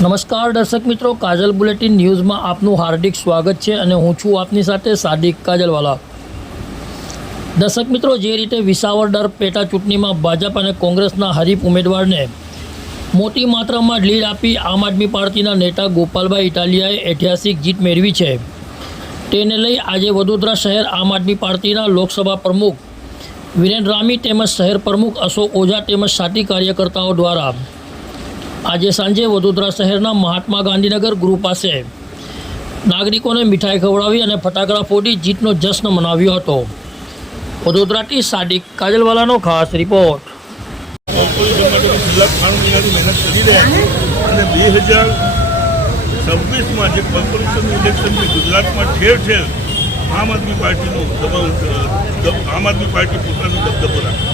નમસ્કાર દર્શક મિત્રો, કાજલ બુલેટિન ન્યૂઝમાં આપનું હાર્દિક સ્વાગત છે અને હું છું આપની સાથે સાદિક કાજલવાલા। દર્શક મિત્રો, જે રીતે વિસાવદર પેટા ચૂંટણીમાં ભાજપ અને કોંગ્રેસના હરીફ ઉમેદવારને મોટી માત્રામાં લીડ આપી આમ આદમી પાર્ટીના નેતા ગોપાલભાઈ ઇટાલિયાએ ઐતિહાસિક જીત મેળવી છે, તેને લઈ આજે વડોદરા શહેર આમ આદમી પાર્ટીના લોકસભા પ્રમુખ વિરેન રામી તેમજ શહેર પ્રમુખ અશોક ઓઝા તેમજ સાથી કાર્યકર્તાઓ દ્વારા આજે સાંજે વડોદરા શહેરના મહાત્મા ગાંધીનગર ગૃહ પાસે નાગરિકોને મીઠાઈ ખવડાવી અને ફટાકડા ફોડી જીતનો જશ્ન મનાવ્યો હતો। વડોદરાથી સાદિક કાજલવાલાનો ખાસ રિપોર્ટ। આમ આદમી પાર્ટી પોતાનો દબદબો રાખે।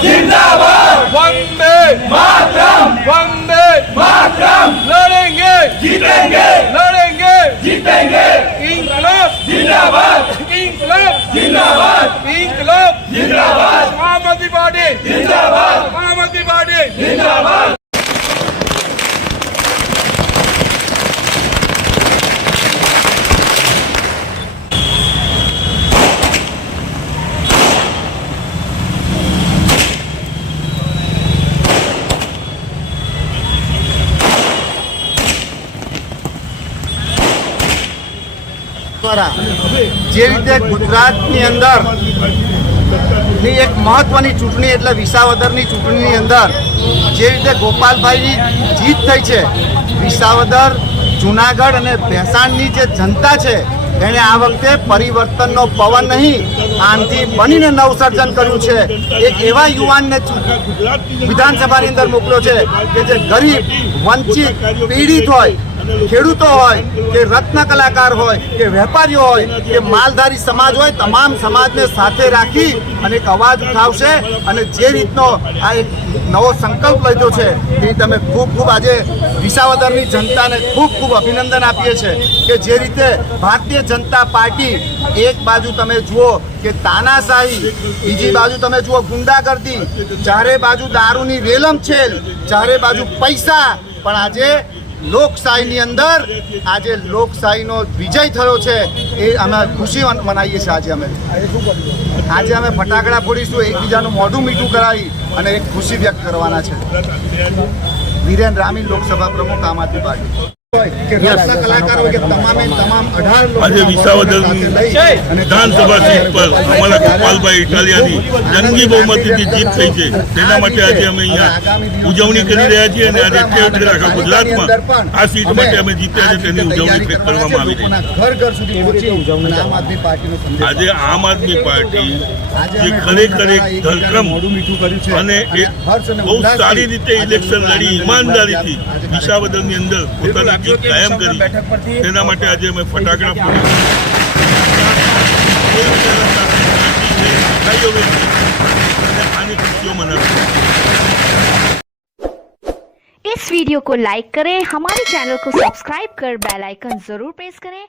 जिंदाबाद, वंदे मातरम, वंदे मातरम, लड़ेंगे जीतेंगे, लड़ेंगे जीतेंगे, इंकलाब जिंदाबाद, इंकलाब जिंदाबाद, इंकलाब जिंदाबाद, आम आदमी पार्टी जिंदाबाद, आम आदमी पार्टी जिंदाबाद। જે રીતે ગુજરાતની અંદર ની એક મહત્વની ચૂંટણી એટલે વિસાવદરની ચૂંટણીની અંદર જે રીતે ગોપાલભાઈની જીત થઈ છે, વિસાવદર, જૂનાગઢ અને ભેસાણની જે જનતા છે એણે આ વખતે પરિવર્તનનો પવન નહીં, આમથી બનીને નવસર્જન કર્યું છે। એક એવા યુવાનને વિધાનસભાની અંદર મોકલ્યો છે કે જે ગરીબ, વંચિત, પીડિત હોય, ખેડૂતો હોય કે રત્ન કલાકાર હોય કે વેપારીઓ હોય કે માલધારી સમાજ હોય, તમામ સમાજને સાથે રાખી અને એક અવાજ ઉઠાવશે અને જે રીતનો આ એક નવો સંકલ્પ લીધો છે એ તમે ખૂબ ખૂબ આજે વિસાવદરની જનતાને ખૂબ ખૂબ અભિનંદન આપીએ છીએ કે જે રીતે ભારતીય જનતા પાર્ટી એક બાજુ તમે જુઓ કે તાનાશાહી, બીજી બાજુ તમે જુઓ ગુંડાગર્દી, ચારે બાજુ દારૂની રેલમછેલ, ચારે બાજુ પૈસા, પણ આજે લોકશાહીની અંદર આજે લોકશાહીનો વિજય થયો છે એ અમે ખુશી મનાવીએ છીએ। આજે અમે ફટાકડા ફોડીશું, એકબીજાનું મોઢું મીઠું કરાવી અને એક ખુશી વ્યક્ત કરવાના છે। વિરેન રામી, લોકસભા પ્રમુખ, આમ આદમી પાર્ટી। આજે વિસાવદરની વિધાનસભા સીટ પર અમારા ગોપાલભાઈ ઇટાલિયાની જંગી બહુમતીથી જીત થઈ છે, તેના માટે આજે અમે અહીંયા ઉજવણી કરી રહ્યા છીએ અને આજે ઠેર ઠેર આખા ગુજરાતમાં આ સીટ માટે અમે જીત્યા છે તેની ઉજવણી કરવામાં આવી રહી છે। આજે આમ આદમી પાર્ટી જે ખરેખર એક ધરખમ અને બહુ સારી રીતે ઇલેક્શન લડી ઈમાનદારીથી વિસાવદરની અંદર પોતાની જીત કાયમ કરી, તેના માટે આજે અમે ફટાકડા ફોડી આની ખુશીઓ મનાવી। इस वीडियो को लाइक करें, हमारे चैनल को सब्सक्राइब कर बेल आइकन जरूर प्रेस करें